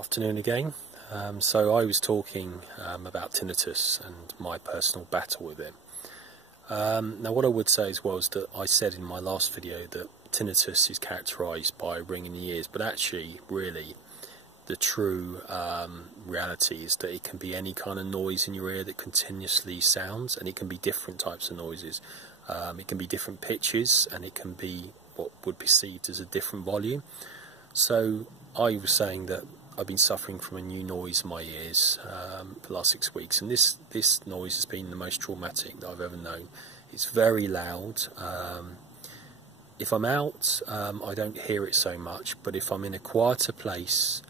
Afternoon again. So I was talking about tinnitus and my personal battle with it. Now what I would say as well is that I said in my last video that tinnitus is characterised by ringing in the ears, but actually really the true reality is that it can be any kind of noise in your ear that continuously sounds, and it can be different types of noises. It can be different pitches, and it can be what would be perceived as a different volume. So I was saying that I've been suffering from a new noise in my ears for the last 6 weeks, and this noise has been the most traumatic that I've ever known. It's very loud. If I'm out, I don't hear it so much, but if I'm in a quieter place,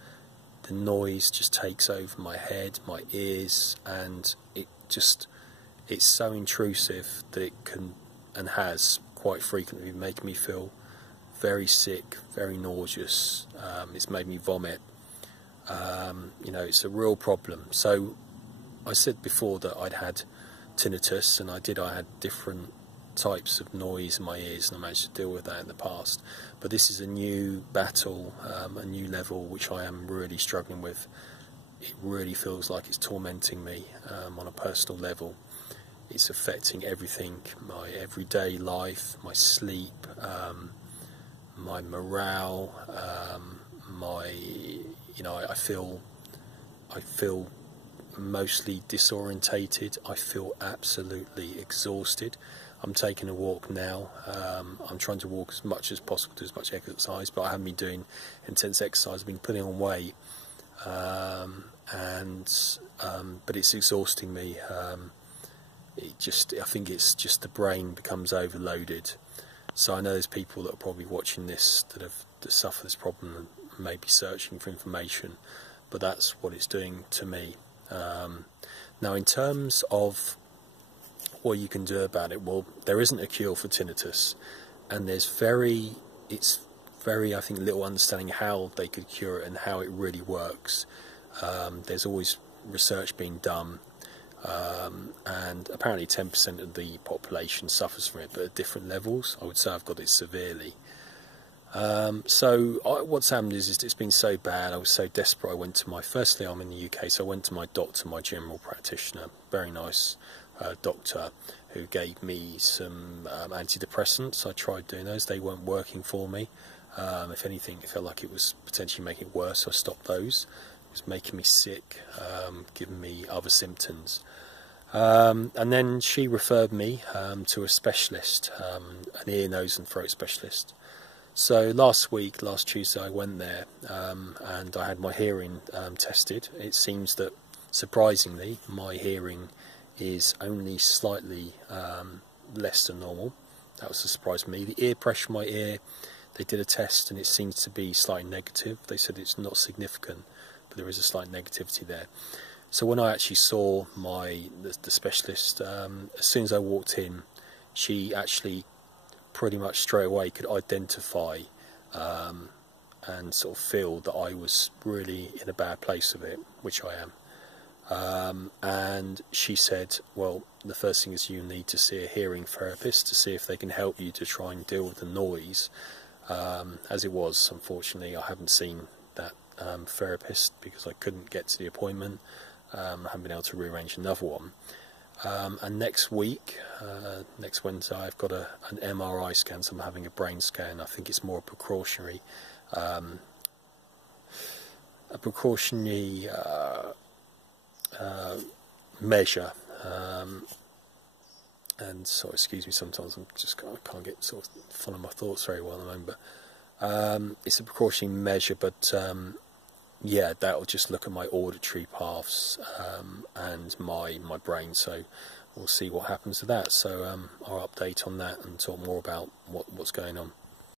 the noise just takes over my head, my ears, and it's so intrusive that it can and has quite frequently made me feel very sick, very nauseous. It's made me vomit. It's a real problem. So I said before that I'd had tinnitus, and I had different types of noise in my ears, and I managed to deal with that in the past. But this is a new battle, a new level, which I am really struggling with. It really feels like it's tormenting me on a personal level. It's affecting everything, my everyday life, my sleep, my morale, I feel mostly disorientated. I feel absolutely exhausted. I'm taking a walk now. I'm trying to walk as much as possible, do as much exercise, but I haven't been doing intense exercise. I've been putting on weight, but it's exhausting me. I think it's just the brain becomes overloaded. So I know there's people that are probably watching this that suffer this problem and may be searching for information, but that's what it's doing to me. Now, in terms of what you can do about it, well, there isn't a cure for tinnitus, and it's very, I think, little understanding how they could cure it and how it really works. There's always research being done. And apparently 10% of the population suffers from it, but at different levels. I would say I've got it severely. What's happened is it's been so bad. I was so desperate. Firstly, I'm in the UK, so I went to my doctor, my general practitioner, very nice doctor, who gave me some antidepressants. I tried doing those. They weren't working for me. If anything, it felt like it was potentially making it worse, so I stopped those. It was making me sick, giving me other symptoms. And then she referred me to a specialist, an ear, nose and throat specialist. So last Tuesday, I went there and I had my hearing tested. It seems that, surprisingly, my hearing is only slightly less than normal. That was a surprise to me. The ear pressure in my ear, they did a test and it seems to be slightly negative. They said it's not significant, but there is a slight negativity there. So when I actually saw the specialist, as soon as I walked in, she actually pretty much straight away could identify and sort of feel that I was really in a bad place of it, which I am. And she said, well, the first thing is you need to see a hearing therapist to see if they can help you to try and deal with the noise. As it was, unfortunately, I haven't seen that therapist because I couldn't get to the appointment. I haven't been able to rearrange another one. And next week, next Wednesday, I've got an MRI scan, so I'm having a brain scan. I think it's more a precautionary measure. And so, excuse me, sometimes I can't get sort of follow my thoughts very well at the moment. But it's a precautionary measure, but yeah, that'll just look at my auditory paths and my brain. So we'll see what happens to that. So I'll update on that and talk more about what's going on.